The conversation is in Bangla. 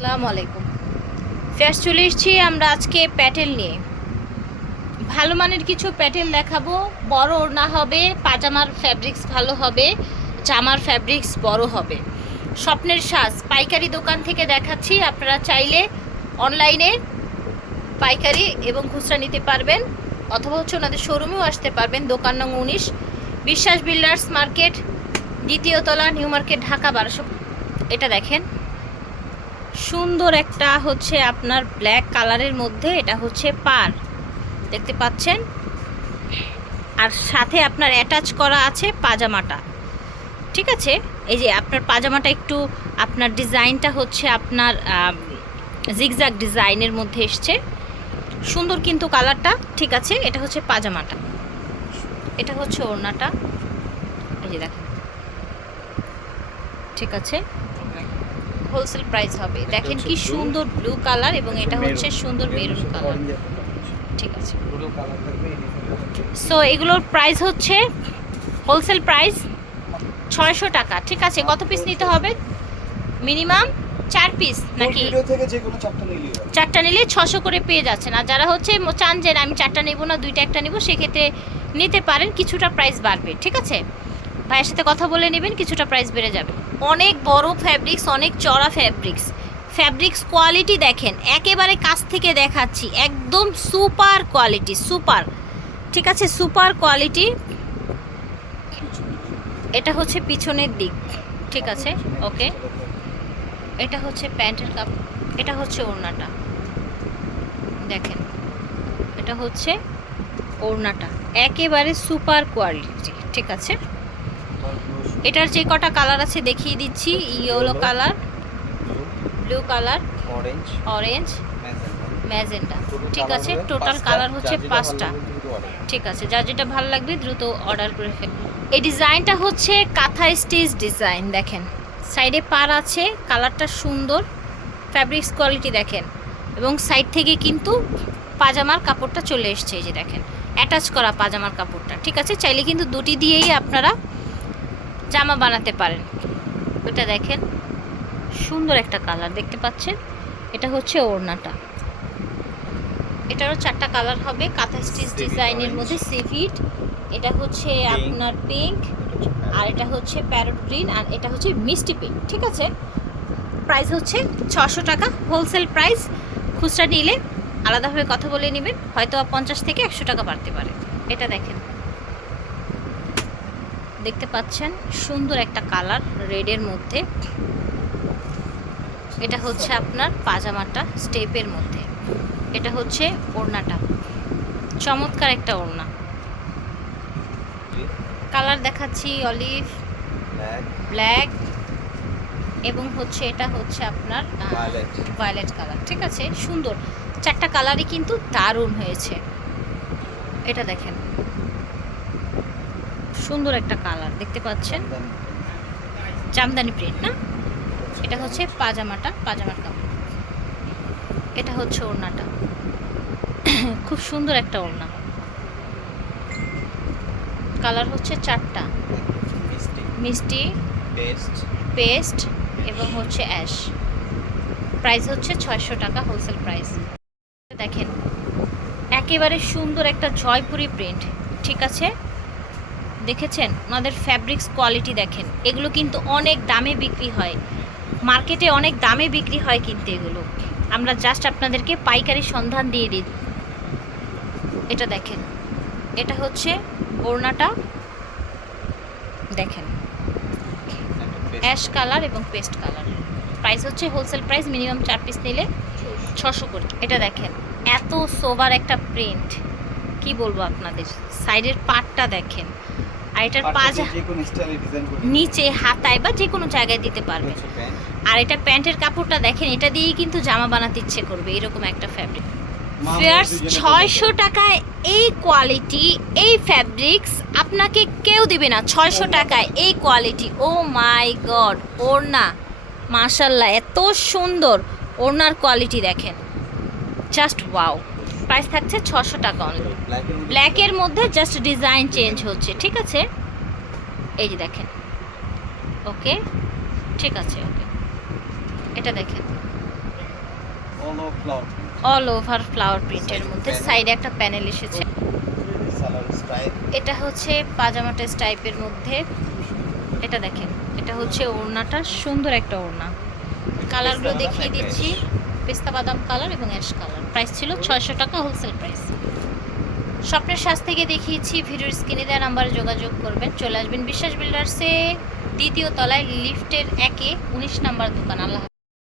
আসসালামু আলাইকুম। ফেস চলে এসেছি আমরা আজকে প্যাটেল নিয়ে। ভালো মানের কিছু প্যাটেল দেখাবো। বড় না হবে, পাজামার ফ্যাব্রিক্স ভালো হবে, জামার ফ্যাব্রিক্স বড় হবে। স্বপ্নের সাজ, পাইকারি দোকান থেকে দেখাচ্ছি, আপনারা চাইলে অনলাইনে পাইকারি এবং খুচরা নিতে পারবেন, অথবা হচ্ছে ওনাদের শোরুমেও আসতে পারবেন, দোকান নং উনিশ, বিশ্বাস বিল্ডার্স মার্কেট, দ্বিতীয় তলা, নিউ মার্কেট, ঢাকা বারোশো, এটা দেখেন। সুন্দর একটা হচ্ছে আপনার ব্ল্যাক কালারের মধ্যে এটা হচ্ছে পার। দেখতে পাচ্ছেন? আর সাথে আপনার অ্যাটাচ করা আছে পাজামাটা। ঠিক আছে? এই যে আপনার পাজামাটা একটু আপনার ডিজাইনটা হচ্ছে আপনার জিগজাগ ডিজাইনের মধ্যে এসছে। সুন্দর কিন্তু কালারটা ঠিক আছে? এটা হচ্ছে পাজামাটা। এটা হচ্ছে ওড়নাটা। এই যে দেখেন। ঠিক আছে? হোলসেল প্রাইস হবে। দেখেন কি সুন্দর ব্লু কালার এবং এটা হচ্ছে সুন্দর মেরুন কালার ঠিক আছে। সো এগুলোর প্রাইস হচ্ছে হোলসেল প্রাইস ছয়শো টাকা। ঠিক আছে কত পিস নিতে হবে? মিনিমাম চার পিস নাকি? চারটা নিলে ছশো করে পেয়ে যাচ্ছেন। আর যারা হচ্ছে চান যে না, আমি চারটা নেব না দুইটা একটা নেব সেক্ষেত্রে নিতে পারেন কিছুটা প্রাইস বাড়বে। ঠিক আছে? ভাইয়ের সাথে কথা বলে নেবেন, কিছুটা প্রাইস বেড়ে যাবে। অনেক বড় ফ্যাব্রিক্স অনেক চড়া ফ্যাব্রিক্স ফ্যাব্রিক্স কোয়ালিটি দেখেন, একেবারে কাছ থেকে দেখাচ্ছি, একদম সুপার কোয়ালিটি সুপার ঠিক আছে? সুপার কোয়ালিটি এটা হচ্ছে পিছনের দিক, ঠিক আছে? ওকে এটা হচ্ছে প্যান্টের কাপ, এটা হচ্ছে ওড়নাটা। দেখেন, এটা হচ্ছে ওড়নাটা, একেবারে সুপার কোয়ালিটি ঠিক আছে? এটার যে কটা কালার আছে দেখিয়ে দিচ্ছি yellow colour blue colour orange orange magenta. ঠিক আছে টোটাল কালার হচ্ছে পাঁচটা। ঠিক আছে যা যেটা ভালো লাগবে দ্রুত অর্ডার করে ফেলুন এই ডিজাইনটা হচ্ছে কাঁথা স্টিচ ডিজাইন দেখেন। সাইডে পার আছে কালারটা সুন্দর ফ্যাব্রিক্স কোয়ালিটি দেখেন। এবং সাইড থেকে কিন্তু পাজামার কাপড়টা চলে এসছে এই যে দেখেন। অ্যাটাচ করা পাজামার কাপড়টা ঠিক আছে? চাইলে কিন্তু দুটি দিয়েই আপনারা জামা বানাতে পারেন। ওটা দেখেন সুন্দর একটা কালার দেখতে পাচ্ছেন? এটা হচ্ছে ওড়নাটা। এটারও চারটা কালার হবে কাঁথা স্টিচ ডিজাইনের মধ্যে সিভিট এটা হচ্ছে আপনার পিঙ্ক আর এটা হচ্ছে প্যারট গ্রিন আর এটা হচ্ছে মিষ্টি পিঙ্ক ঠিক আছে? প্রাইস হচ্ছে ছশো টাকা হোলসেল প্রাইস খুচরা নিলে আলাদাভাবে কথা বলে নেবেন হয়তো পঞ্চাশ থেকে একশো টাকা বাড়তে পারে। এটা দেখেন। দেখতে পাচ্ছেন সুন্দর একটা কালার রেডের মধ্যে। এটা হচ্ছে আপনার পাজামাটা স্টেপের মধ্যে। এটা হচ্ছে ওড়নাটা। চমৎকার একটা ওড়না। কালার দেখাচ্ছি অলিভ ব্ল্যাক। এবং হচ্ছে এটা হচ্ছে আপনার. ভায়োলেট কালার ঠিক আছে? সুন্দর। চারটা কালারই কিন্তু দারুণ হয়েছে। এটা দেখেন। সুন্দর একটা কালার, দেখতে পাচ্ছেন? জামদানি প্রিন্ট না? এটা হচ্ছে পাজামাটা, পাজামার কাপড়। এটা হচ্ছে ওড়নাটা। খুব সুন্দর একটা ওড়না। কালার হচ্ছে চারটা। মিষ্টি, পেস্ট এবং হচ্ছে অ্যাশ। প্রাইস হচ্ছে ছয়শো টাকা হোলসেল প্রাইস। দেখেন, একেবারে সুন্দর একটা জয়পুরি প্রিন্ট ঠিক আছে? দেখেছেন? ওনাদের ফ্যাব্রিক্স কোয়ালিটি দেখেন। এগুলো কিন্তু অনেক দামে বিক্রি হয়। মার্কেটে অনেক দামে বিক্রি হয় কিন্তু এগুলো। আমরা জাস্ট আপনাদেরকে পাইকারি সন্ধান দিয়ে দিই। এটা দেখেন। এটা হচ্ছে ওড়নাটা। দেখেন। অ্যাশ কালার এবং পেস্ট কালার। প্রাইস হচ্ছে হোলসেল প্রাইস মিনিমাম চার পিস নিলে ছশো করে। এটা দেখেন। এত সোবার একটা প্রিন্ট কি বলব আপনাদের? সাইডের পাটটা দেখেন। আর এটার পাজা নিচে হাতায় বা যে কোনো জায়গায় দিতে পারবে। আর এটা প্যান্টের কাপড়টা দেখেন এটা দিয়েই কিন্তু জামা বানাতে ইচ্ছে করবে এরকম একটা ফ্যাব্রিক ফেয়ার্স ছয়শো টাকায় এই কোয়ালিটি এই ফ্যাব্রিক্স আপনাকে কেউ দিবে না। ছয়শো টাকায় এই কোয়ালিটি ও মাই গড ওড়না। মাশাল্লাহ এত সুন্দর। ওড়নার কোয়ালিটি দেখেন। জাস্ট ওয়াও প্রাইস থাকছে ছশো টাকা অনলি ব্ল্যাকের মধ্যে জাস্ট ডিজাইন চেঞ্জ হচ্ছে ঠিক আছে? এই যে দেখেন। ওকে ঠিক আছে ওকে এটা দেখেন। অল ওভার ফ্লাওয়ার প্রিন্টের মধ্যে। সাইডে একটা প্যানেল এসেছে। এটা হচ্ছে পাজামা টেস্ট টাইপের মধ্যে। এটা দেখেন। এটা হচ্ছে ওড়নাটা। সুন্দর একটা ওড়না। কালারগুলো দেখিয়ে দিচ্ছি। পেস্তা বাদাম কালার এবং অ্যাশ কালার। প্রাইস ছিল ছয়শো টাকা হোলসেল প্রাইস। স্বপ্নের শ্বাস থেকে দেখিয়েছি, ভিডিওর স্ক্রিনে দেওয়া নাম্বারে যোগাযোগ করবেন। চলে আসবেন বিশ্বাস বিল্ডার্সে, দ্বিতীয় তলায় লিফটের একে উনিশ নাম্বার দোকান, আল্লাহ।